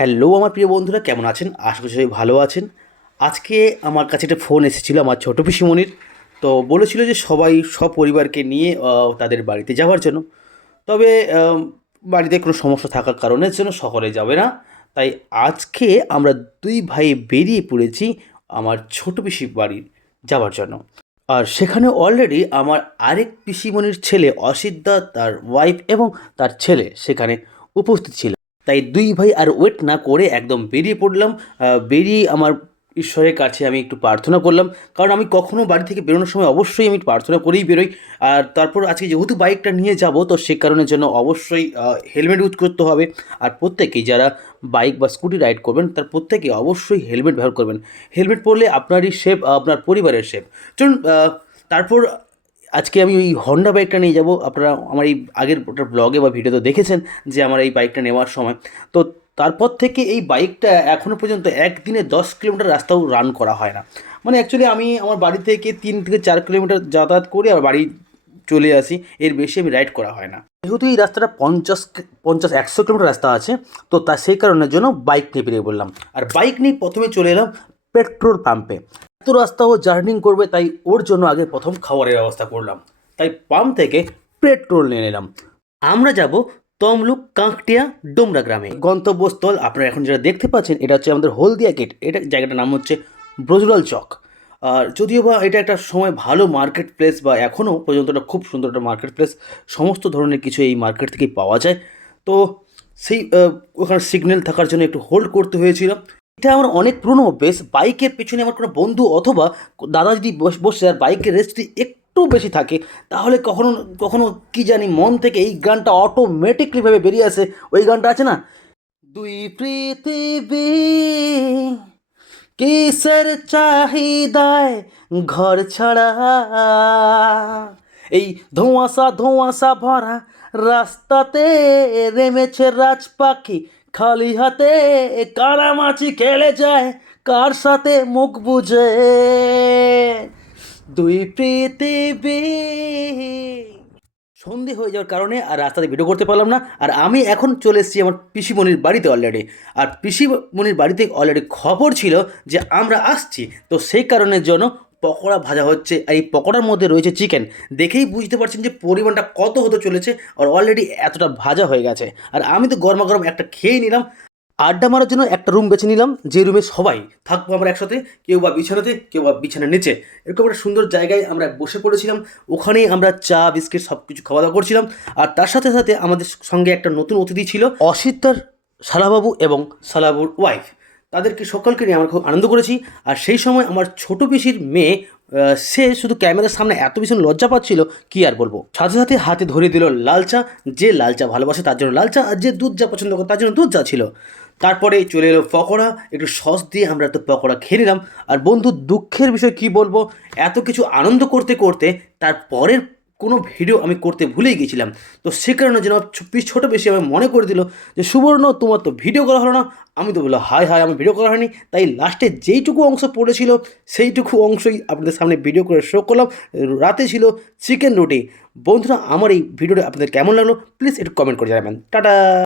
Hello আমার প্রিয় বন্ধুরা, কেমন আছেন? আশা করি সবাই ভালো আছেন। আজকে আমার কাছে একটা ফোন এসেছিল আমার ছোটো পিসিমণির। তো বলেছিল যে সবাই সপরিবারকে নিয়ে তাদের বাড়িতে যাওয়ার জন্য। তবে বাড়িতে কোনো সমস্যা থাকার কারণের জন্য সকলে যাবে না। তাই আজকে আমরা দুই ভাই বেরিয়ে পড়েছি আমার ছোটো পিসি বাড়ির যাওয়ার জন্য। আর সেখানে অলরেডি আমার আরেক পিসিমণির ছেলে অসিদ্ধা তার ওয়াইফ এবং তার ছেলে সেখানে উপস্থিত ছিল। তাই দুই ভাই আর ওয়েট না করে একদম বেরিয়ে পড়লাম। বেরিয়ে আমার ঈশ্বরের কাছে আমি একটু প্রার্থনা করলাম। কারণ আমি কখনও বাড়ি থেকে বেরোনোর সময় অবশ্যই আমি প্রার্থনা করেই বেরোই। আর তারপর আজকে যেহেতু বাইকটা নিয়ে যাব, তো সে কারণের জন্য অবশ্যই হেলমেট ইউজ করতে হবে। আর প্রত্যেকেই যারা বাইক বা স্কুটি রাইড করবেন, তার প্রত্যেকে অবশ্যই হেলমেট ব্যবহার করবেন। হেলমেট পরলে আপনারই সেফ আপনার পরিবারের সেফ চলুন তারপর আজকে আমি ওই হন্ডা বাইকটা নিয়ে যাব। আপনারা আমার এই আগের ব্লগে বা ভিডিওতে দেখেছেন যে আমার এই বাইকটা নেওয়ার সময়। তো তারপর থেকে এই বাইকটা এখনও পর্যন্ত একদিনে দশ কিলোমিটার রাস্তাও রান করা হয় না। মানে অ্যাকচুয়ালি আমি আমার বাড়ি থেকে তিন থেকে চার কিলোমিটার যাতায়াত করি আর বাড়ি চলে আসি। এর বেশি আমি রাইড করা হয় না। যেহেতু এই রাস্তাটা পঞ্চাশ পঞ্চাশ একশো কিলোমিটার রাস্তা আছে, তো তা সেই কারণের জন্য বাইক নিয়ে বেরিয়ে বললাম আর বাইক নিয়ে প্রথমে চলে এলাম পেট্রোল পাম্পে এত রাস্তা ও জার্নিং করবে, তাই ওর জন্য আগে প্রথম খাবারের ব্যবস্থা করলাম। তাই পাম্প থেকে পেট্রোল নিয়ে নিলাম। আমরা যাব তমলুক কাঁকটিয়া ডোমরা গ্রামে। গন্তব্যস্থল আপনারা এখন যেটা দেখতে পাচ্ছেন, এটা হচ্ছে আমাদের হলদিয়া গেট। এটা জায়গাটার নাম হচ্ছে ব্রজুলাল চক। আর যদিও বা এটা একটা সময় ভালো মার্কেট প্লেস বা এখনও পর্যন্ত এটা খুব সুন্দর একটা মার্কেট প্লেস সমস্ত ধরনের কিছু এই মার্কেট থেকেই পাওয়া যায়। তো সেই ওখানে সিগন্যাল থাকার জন্য একটু হোল্ড করতে হয়েছিল। এটা আমার অনেক পুরনো অভ্যেস। বাইকের পেছনে আমার কোনো বন্ধু অথবা দাদা যদি বস- আর বাইকের রেস যদি একটু বেশি থাকে, তাহলে কখনো কখনো কি জানি মন থেকে এই গানটা অটোমেটিকলিভাবে বেরিয়ে আসে। ওই গানটা আছে না? দুই পৃথিবী কিসের চাহিদায় ঘর ছাড়া? এই ধোঁয়াশা ধোঁয়াশা ভরা রাস্তাতে রেমেছে রাজ পাখি খালি হাতে কারামাছি খেলে যায়, কার সাথে মুখ বুঝে দুই পৃথিবী। সন্ধে হয়ে যাওয়ার কারণে আর রাস্তাতে ভিডিও করতে পারলাম না, আর আমি এখন চলে এসেছি আমার পিসিমণির বাড়িতে অলরেডি আর পিসিমণির বাড়িতে অলরেডি খবর ছিল যে আমরা আসছি, তো সেই কারণের জন্য পকোড়া ভাজা হচ্ছে আর এই পকোড়ার মধ্যে রয়েছে চিকেন দেখেই বুঝতে পারছেন যে পরিমাণটা কত হতে চলেছে আর অলরেডি এতটা ভাজা হয়ে গেছে। আর আমি তো গরমা গরম একটা খেয়ে নিলাম। আড্ডা মারার জন্য একটা রুম বেছে নিলাম, যে রুমে সবাই থাকব আমরা একসাথে, কেউ বা বিছানাতে, কেউ বা বিছানার নিচে। এরকম একটা সুন্দর জায়গায় আমরা বসে পড়েছিলাম। ওখানেই আমরা চা, বিস্কিট সব কিছু খাওয়া দাওয়া করছিলাম। আর তার সাথে সাথে আমাদের সঙ্গে একটা নতুন অতিথি ছিল অসিতার শালাবাবু এবং শালাবুর ওয়াইফ তাদেরকে সকলকে নিয়ে আমরা খুব আনন্দ করেছি। আর সেই সময় আমার ছোট পিসির মেয়ে সে শুধু ক্যামেরার সামনে এত ভীষণ লজ্জা পাচ্ছিল, কি আর বলব? সাথে সাথে হাতে ধরে দিল লাল চা যে লাল চা ভালোবাসে তার জন্য লাল চা আর যে দুধ যা পছন্দ করে তার জন্য দুধ যা ছিল। তারপরে চলে এলো পকোড়া, একটু সস দিয়ে আমরা তো পকোড়া খেয়ে নিলাম। আর বন্ধু, দুঃখের বিষয় কি বলব? এত কিছু আনন্দ করতে করতে তার পরের কোনো ভিডিও আমি করতে ভুলেই গেছিলাম। তো সে কারণে যেন ছোটো বেশি আমি মনে করে দিল যে, সুবর্ণ, তোমার তো ভিডিও করা হলো না। আমি তো বলল, হায় হায়, আমি ভিডিও করা হয়নি। তাই লাস্টে যেইটুকু অংশ পড়েছিল, সেইটুকু অংশই আপনাদের সামনে ভিডিও করে শো করলাম। রাতে ছিল চিকেন রুটি বন্ধুরা, আমার এই ভিডিওটা আপনাদের কেমন লাগল প্লিজ একটু কমেন্ট করে জানাবেন। টাটা!